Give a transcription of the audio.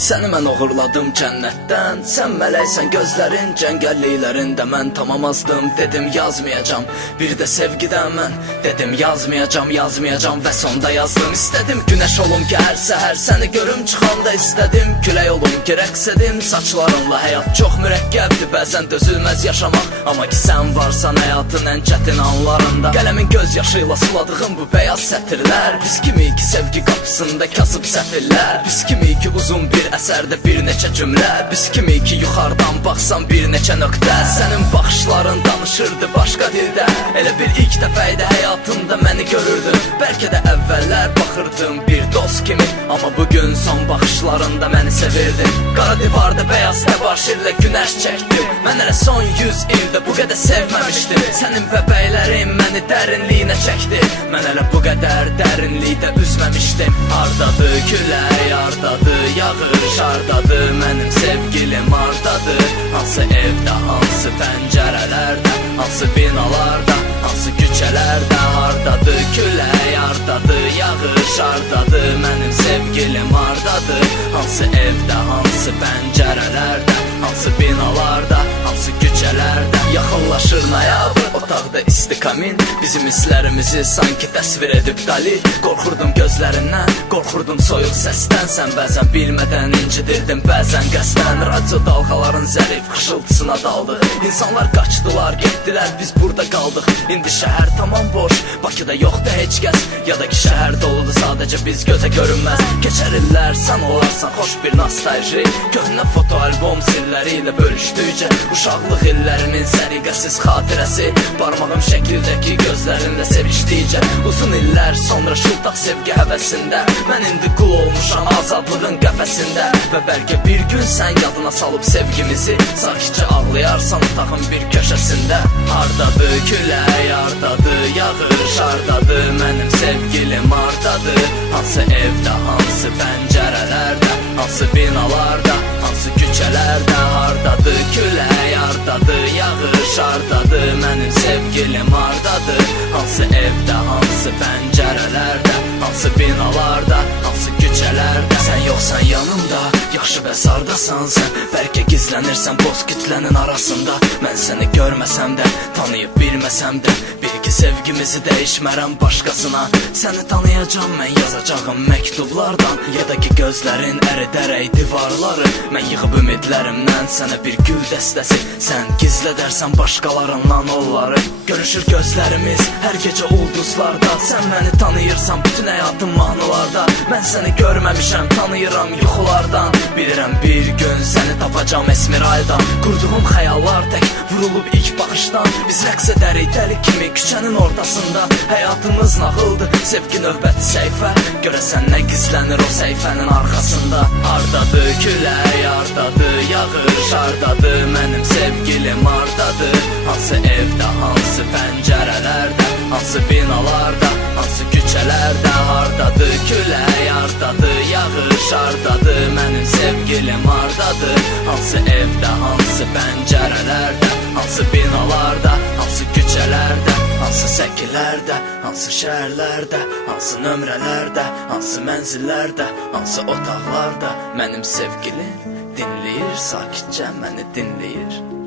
Səni mən uğurladım cənnətdən. Sən mələksən, gözlərin cəngəlliklərində. Mən tamamazdım, dedim yazmayacam. Bir də sevgidən mən dedim yazmayacam, yazmayacam. Və sonda yazdım, istədim günəş olum ki hər səhər səni görüm çıxanda. İstədim külək olum ki rəqs edim saçlarınla. Həyat çox mürəkkəbdir, bəzən dözülməz yaşamaq. Amma ki sən varsan həyatın ən çətin anlarında. Qələmin göz yaşıyla suladığım bu bəyaz sətirlər. Biz kimi ki sevgi qapısında kasıb səfirlər. Biz kimi ki uzun bir əsərdə bir neçə cümlə. Biz kimi ki yuxarıdan baxsan bir neçə nöqtə. Sənin baxışların danışırdı başqa dildə. Elə bir ilk dəfə idi həyatımda məni görürdün. Bəlkə də əvvəllər baxırdım bir dost kimi. Amma bugün son baxışlarında məni sevirdin. Qara divarda bəyaz təbaşirlə günəş çəkdim. Mən hələ son 100 ildə bu qədər sevməmişdim. Sənin bəbəklərin məni dərinliyinə çəkdi. Mən hələ bu qədər dərinlikdə üzməmişdim. Hardadır külək, hardadır yağış, hardadır mənim sevgilim, hardadır? Hansı evdə, hansı pəncərələrdə, hansı binalarda, hansı küçələrdə? Hardadır külək, hardadır yağış, hardadır mənim sevgilim, hardadır? Hansı evdə, hansı pəncərələrdə, hansı binalarda, hansı küçələrdə? Yaxınlaşır noyabr, otaqda isti kamin. Bizim hisslərimizi sanki təsvir edib dali. Qorxurdum gözlərindən, qorxurdum soyuq səsdən. Sən bəzən bilmədən incidirdin, bəzən qəsdən. Radio dalğaların zərif xışıltısına daldıq. İnsanlar qaçdılar, getdilər, biz burada qaldıq. İndi şəhər tamam boş, Bakıda yoxdur heç kəs. Ya da ki şəhər doludur, sadəcə biz gözə görünməz. Keçər illər, sən olarsan xoş bir nostalji. Köhnə fotoalbom sirləri ilə bölüşdükcə. Uşaqlıq illərimin səriqəsiz xatirəsi. Barmağım şəkildəki gözlərinlə sevişdikcə. Uzun illər sonra şıltaq sevgi həvəsində. Mən indi qul olmuşam azadlığın qəfəsində. Və bəlkə bir gün sən yadına salıb sevgimizi. Sakitcə ağlayarsan otağın bir köşəsində. Hardadır külək, hardadır yağış, hardadır mənim sevgilim, hardadır? Hansı evdə, hansı pəncərələrdə, hansı binalarda, hansı küçələrdə? Hardadır külək, hardadır yağış, hardadır mənim sevgilim, hardadır? Hansı evdə, hansı pəncərələrdə, hansı binalarda, hansı küçələrdə? Sən yoxsan yanımda, yaxşı və sardasan sən. Bəlkə gizlənirsən boz kütlənin arasında. Mən səni görməsəm də, tanıyıb bilməsəm də, bil ki sevgimizi dəyişmərəm başqasına. Səni tanıyacam mən yazacağım məktublardan. Ya da ki gözlərin əridərək divarları. Mən yığıb ümidlərimdən sənə bir gül dəstəsi. Sən gizlədərsən başqalarından onları. Görüşür gözlərimiz hər gecə ulduzlarda. Sən məni tanıyırsan bütün həyatım mahnılarda. Mən səni görməmişəm, tanıyıram yuxulardan. Bilirəm bir gün səni tapacam Esmeraldan. Qurduğum xəyallar tək vurulub ilk baxışdan. Biz rəqs edərik dəli kimi küçənin ortasında. Həyatımız nağıldır, sevgi növbəti səhifə. Görəsən nə gizlənir o səhifənin arxasında? Hardadır külək, hardadır yağış, hardadır mənim sevgilim, hardadır? Hansı evdə, hansı pəncərələrdə, hansı binalarda, hansı küçələrdə? Hardadır külək, hardadır yağış, hardadır mənim sevgilim, hardadır? Hansı evdə, hansı pəncərələrdə, hansı binalarda, hansı küçələrdə? Hansı səkilərdə, hansı şəhərlərdə, hansı nömrələrdə, hansı mənzillərdə, hansı otaqlarda? Mənim sevgilim dinləyir, sakitcə məni dinləyir.